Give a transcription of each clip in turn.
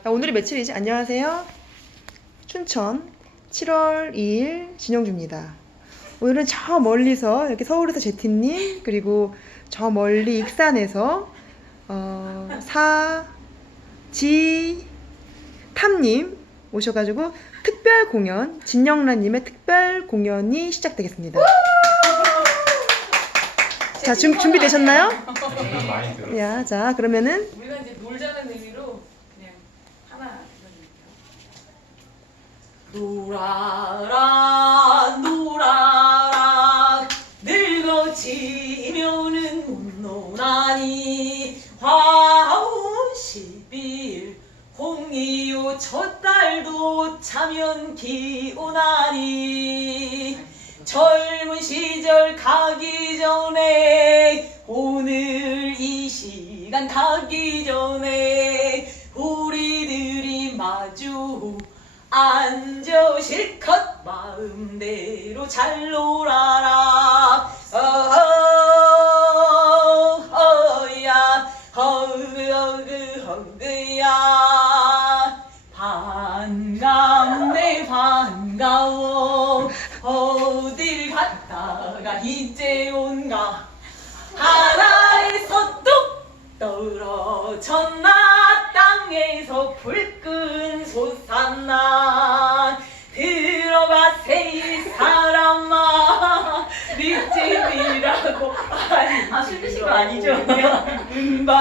자, 오늘이 며칠이지? 안녕하세요. 춘천 7월 2일 진영주입니다. 오늘은 저 멀리서 여기 서울에서 제티님 그리고 저 멀리 익산에서 어, 사지 탐님 오셔가지고 특별 공연 진영란님의 특별 공연이 시작되겠습니다. 자 준, 준비되셨나요? 네. 많이 들어. 야, 자 그러면은 우리가 이제 놀자는 의미로 그냥 하나 불러줄게요. 놀아라 놀아라. 늙어지면은 못 노나니 화운 십일. 홍이요 첫 달도 차면 기오나니. 젊은 시절 가기 전에 오늘 이 시간 가기 전에 우리들이 마주 앉아 실컷 마음대로 잘 놀아라. 어허야 허그 허그 허그야. 반갑네 반가워. 어딜 갔다가 이제 온가. 하나에서 뚝 떨어졌나? 땅에서 불끈 솟았나 거 아니죠? 문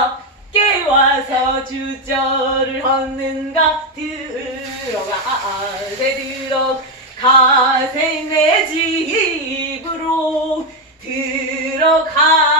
밖에 와서 주저를 헛는가 들어가세 들어가 세 내 집으로 들어가